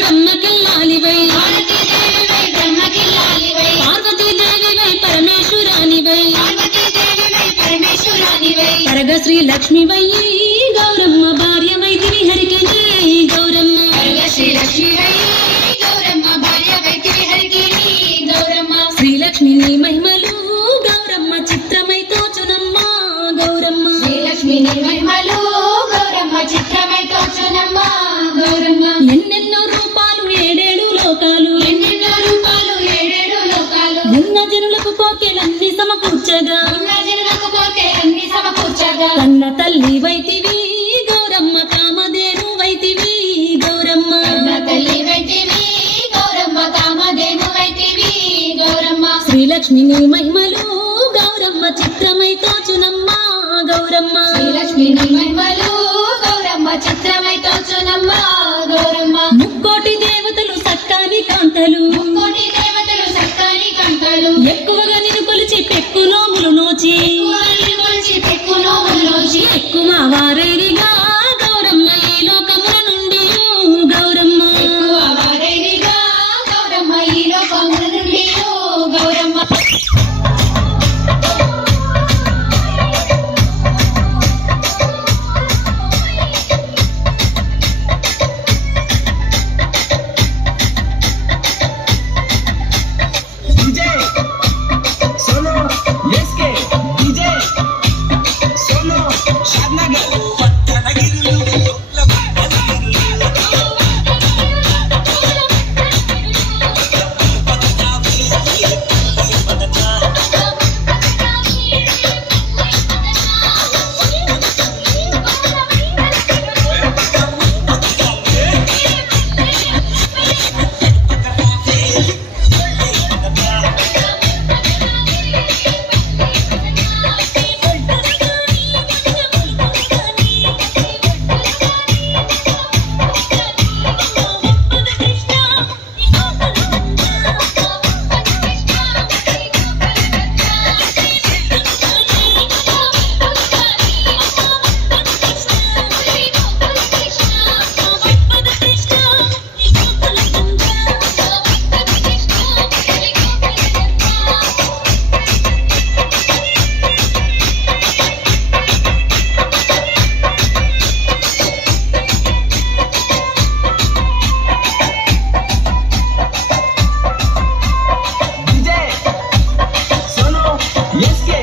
బ్రహ్మకిల్లాలివై పార్వతీదేవివై పరమేశ్వరానివై పరగ శ్రీ లక్ష్మివై గౌరమ్మ భార్యవైతివి హరికి గౌరమ్మ శ్రీలక్ష్మి నీ మహిమలు గౌరమ్మ చిత్రమై తోచునమ్మ గౌరమ్మ ఎన్నెన్నో రూపాలు ఏడేడు లోకాలు ఉన్న జనులకు కోర్కెలన్నీ సమకూర్చగా కన్న తల్లి వైతివి గౌరమ్మ కామధేను వైతివి గౌరమ్మ శ్రీలక్ష్మి నీ మహిమలు గౌరమ్మ చిత్రమై తోచునమ్మ గౌరమ్మ ముక్కోటి దేవతలు సక్కాని కాంతలు ఎక్కువగా నిన్ను కొలిచి పెక్కు నోములు నోచి ఎక్కువ వారైరిగా గౌరమ్మ ఈ లోకముల నుండి గౌరమ్మ Yes,